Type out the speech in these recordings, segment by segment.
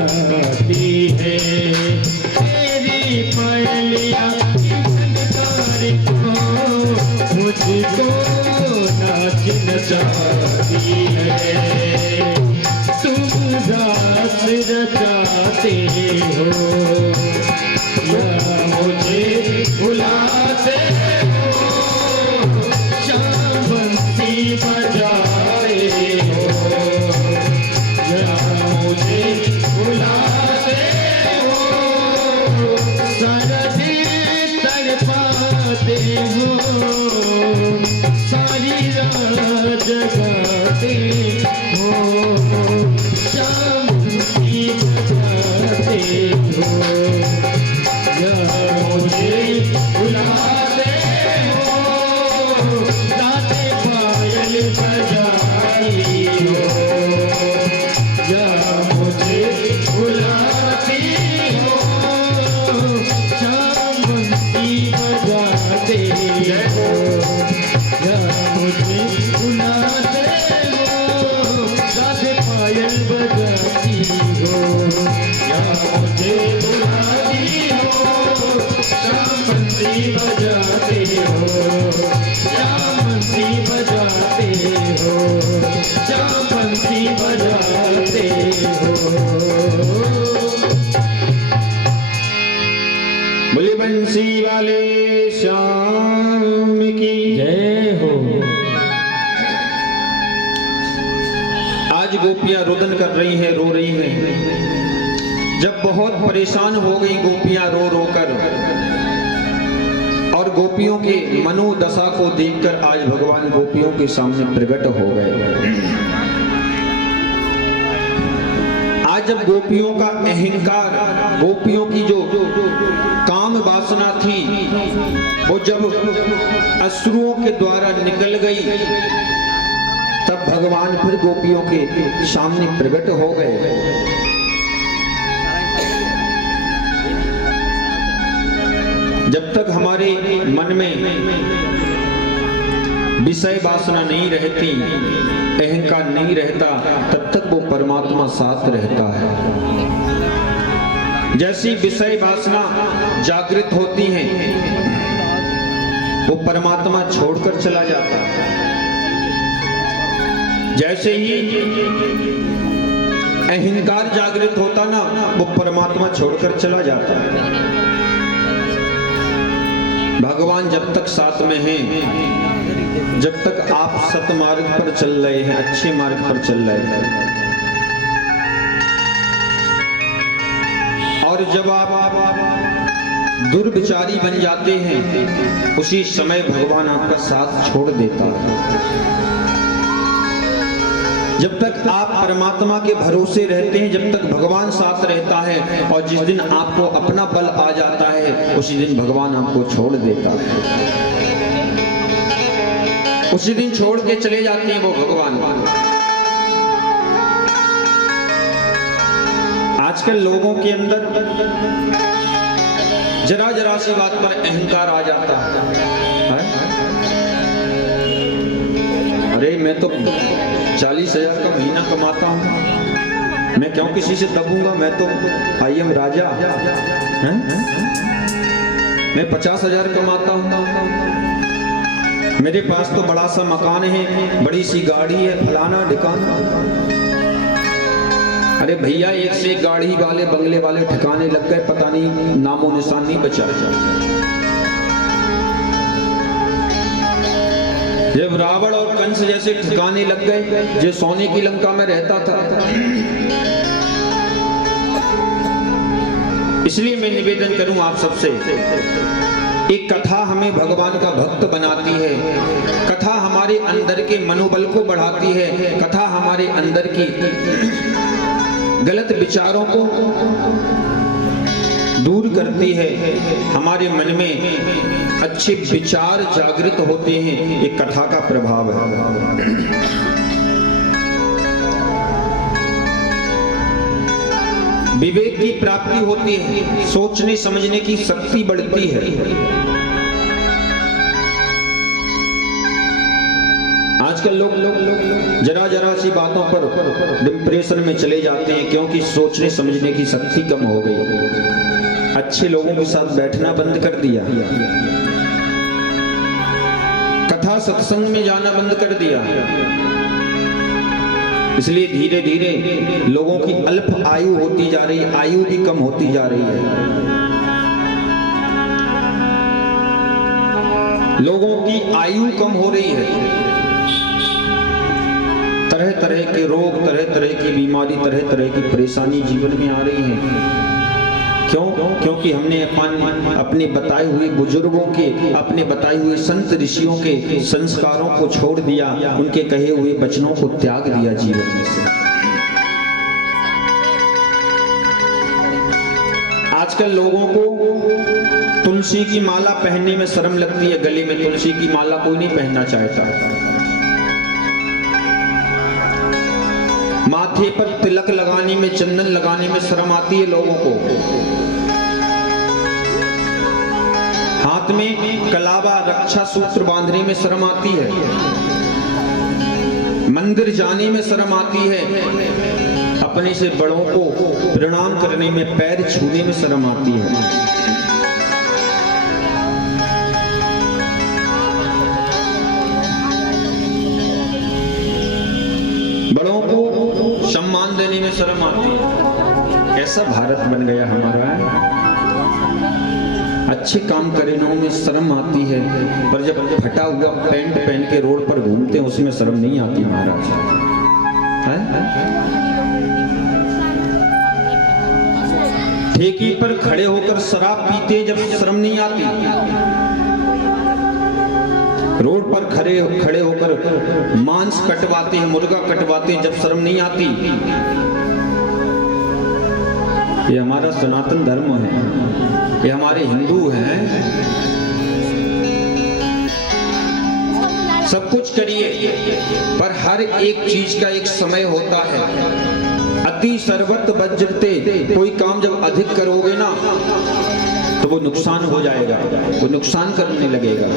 जाती है तेरी पायलिया मुझको नाच नचाती है तुम रास रचाते हो या मुझे बुलाते हो शाम बंसी बजाए हो या मुझे बुलाते हो सारा दिन तड़पाते हो सारी रात जगाते हो शाम बंसी बजाते हो या मुझे बुलाते हो गाते पायल बजाई हो या मुझे बुलाती हो शाम बंसी बजाते हो या मुझे बुलाते हो गाते पायल बजाती हो या मुझे बुलाती हो शाम बंसी बजाते हो शाम बंसी बजाते हो शाम बंसी बजाते हो। बोले बंसी वाले श्याम की जय हो। आज गोपियां रुदन कर रही हैं, रो रही हैं। जब बहुत परेशान हो गई गोपियां रो रो कर और गोपियों के मनोदशा को देखकर आज भगवान गोपियों के सामने प्रकट हो गए। आज जब गोपियों का अहंकार, गोपियों की जो काम वासना थी वो जब अश्रुओं के द्वारा निकल गई तब भगवान फिर गोपियों के सामने प्रकट हो गए। जब तक हमारे मन में विषय वासना नहीं रहती, अहंकार नहीं रहता, तब तक वो परमात्मा साथ रहता है। जैसी विषय वासना जागृत होती है वो परमात्मा छोड़कर चला जाता है। जैसे ही अहंकार जागृत होता ना वो परमात्मा छोड़कर चला जाता है। भगवान जब तक साथ में हैं, जब तक आप सतमार्ग पर चल रहे हैं, अच्छे मार्ग पर चल रहे हैं, और जब आप दुर्विचारी बन जाते हैं उसी समय भगवान आपका साथ छोड़ देता है। जब तक आप परमात्मा के भरोसे रहते हैं, जब तक भगवान साथ रहता है, और जिस दिन आपको अपना बल आ जाता है उसी दिन भगवान आपको छोड़ देता है। उसी दिन छोड़ के चले जाते हैं वो भगवान। आजकल लोगों के अंदर जरा जरा सी बात पर अहंकार आ जाता है। अरे मैं तो 40,000 का महीना कमाता हूँ, मैं क्यों किसी से दबूंगा, मैं तो आई एम राजा हैं? मैं 50,000 कमाता हूँ, मेरे पास तो बड़ा सा मकान है, बड़ी सी गाड़ी है, फलाना ठिकाना। अरे भैया एक से एक गाड़ी वाले बंगले वाले ठिकाने लग गए, पता नहीं नामो निशान नहीं बचा। जब रावण और कंस जैसे ठिकाने लग गए, जो सोने की लंका में रहता था। इसलिए मैं निवेदन करूं आप सबसे, एक कथा हमें भगवान का भक्त बनाती है, कथा हमारे अंदर के मनोबल को बढ़ाती है, कथा हमारे अंदर की गलत विचारों को दूर करती है, हमारे मन में अच्छे विचार जागृत होते हैं। एक कथा का प्रभाव है। विवेक की प्राप्ति होती है, सोचने समझने की शक्ति बढ़ती है। आज आजकल लोग जरा जरा सी बातों पर डिप्रेशन में चले जाते हैं, क्योंकि सोचने समझने की शक्ति कम हो गई। अच्छे लोगों के साथ बैठना बंद कर दिया, कथा सत्संग में जाना बंद कर दिया। इसलिए धीरे धीरे लोगों की अल्प आयु होती जा रही है, आयु भी कम होती जा रही है। लोगों की आयु कम हो रही है, तरह तरह के रोग, तरह तरह की बीमारी, तरह तरह की परेशानी जीवन में आ रही है। क्यों? क्योंकि हमने अपने बताए हुए बुजुर्गों के, अपने बताए हुए संत ऋषियों के संस्कारों को छोड़ दिया, उनके कहे हुए वचनों को त्याग दिया जीवन में से। आजकल लोगों को तुलसी की माला पहनने में शर्म लगती है, गले में तुलसी की माला कोई नहीं पहनना चाहता। माथे पर तिलक लगाने में, चंदन लगाने में शर्म आती है लोगों को। हाथ में कलावा, रक्षा सूत्र बांधने में शर्म आती है। मंदिर जाने में शर्म आती है। अपने से बड़ों को प्रणाम करने में, पैर छूने में शर्म आती है। बड़ों को सम्मान देने में शर्म आती है। कैसा भारत बन गया हमारा। अच्छे काम करने में शर्म आती है, पर जब फटा हुआ पैंट पहन के रोड पर घूमते हैं उसमें शर्म नहीं आती महाराज। ठेकी पर खड़े होकर शराब पीते जब शर्म नहीं आती। रोड पर खड़े होकर मांस कटवाते हैं, मुर्गा कटवाते हैं, जब शर्म नहीं आती। ये हमारा सनातन धर्म है, ये हमारे हिंदू हैं। सब कुछ करिए, पर हर एक चीज का एक समय होता है। अति सर्वत्र वज्रते, कोई काम जब अधिक करोगे ना तो वो नुकसान हो जाएगा, वो नुकसान करने लगेगा।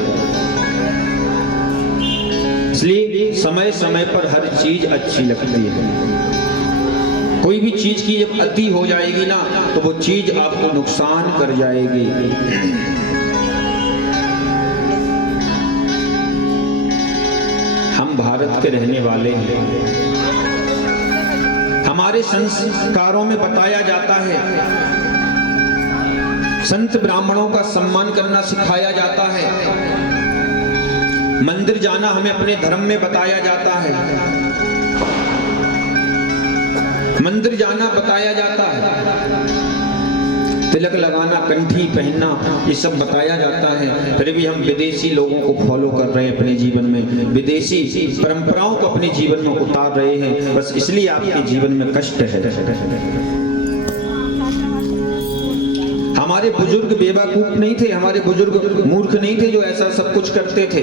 इसलिए समय समय पर हर चीज अच्छी लगती है। कोई भी चीज की जब अति हो जाएगी ना तो वो चीज आपको नुकसान कर जाएगी। हम भारत के रहने वाले हैं। हमारे संस्कारों में बताया जाता है, संत ब्राह्मणों का सम्मान करना सिखाया जाता है। मंदिर जाना हमें अपने धर्म में बताया जाता है। मंदिर जाना बताया जाता है। तिलक लगाना, कंठी पहनना, ये सब बताया जाता है। फिर भी हम विदेशी लोगों को फॉलो कर रहे हैं अपने जीवन में, विदेशी परंपराओं को अपने जीवन में उतार रहे हैं। बस इसलिए आपके जीवन में कष्ट है। हमारे बुजुर्ग बेवकूफ नहीं थे, हमारे बुजुर्ग मूर्ख नहीं थे जो ऐसा सब कुछ करते थे।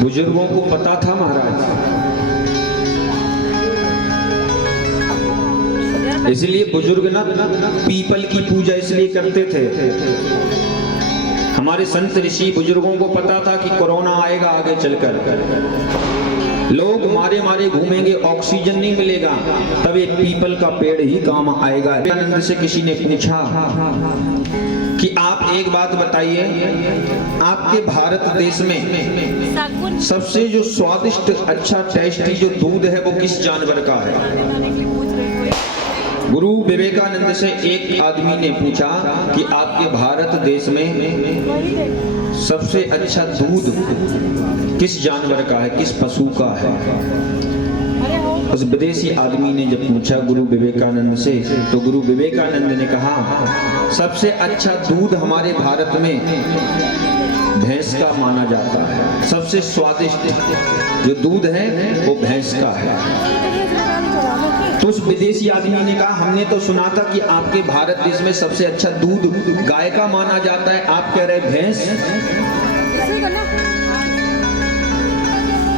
बुजुर्गों को पता था महाराज, इसलिए बुजुर्ग ना पीपल की पूजा इसलिए करते थे। हमारे संत ऋषि बुजुर्गों को पता था कि कोरोना आएगा आगे चलकर, लोग मारे मारे घूमेंगे, ऑक्सीजन नहीं मिलेगा, तब एक पीपल का पेड़ ही काम आएगा। आनंद से किसी ने पूछा कि आप एक बात बताइए, आपके भारत देश में सबसे जो स्वादिष्ट, अच्छा, टेस्टी जो दूध है वो किस जानवर का है? गुरु विवेकानंद से एक आदमी ने पूछा कि आपके भारत देश में सबसे अच्छा दूध किस जानवर का है, किस पशु का है? उस विदेशी आदमी ने जब पूछा गुरु विवेकानंद से, तो गुरु विवेकानंद ने कहा सबसे अच्छा दूध हमारे भारत में भैंस का माना जाता है। सबसे स्वादिष्ट जो दूध है वो भैंस का है। तो उस विदेशी आदमी ने कहा हमने तो सुना था कि आपके भारत देश में सबसे अच्छा दूध गाय का माना जाता है, आप कह रहे भैंस।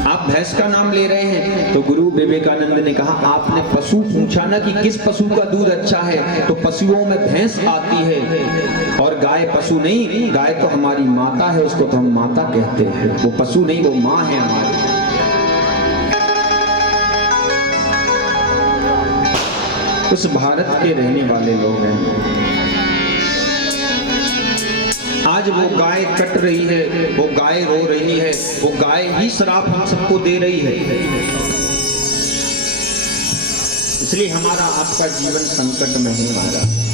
आप आप भैंस का नाम ले रहे हैं। तो गुरु विवेकानंद ने कहा, आपने पशु पूछा ना कि किस पशु का दूध अच्छा है, तो पशुओं में भैंस आती है और गाय पशु नहीं। गाय तो हमारी माता है, उसको तो हम माता कहते हैं, वो पशु नहीं, वो माँ है हमारी। उस भारत के रहने वाले लोग हैं, आज वो गाय कट रही है, वो गाय रो रही है, वो गाय ही श्राप हम सबको दे रही है। इसलिए हमारा आपका जीवन संकट में है।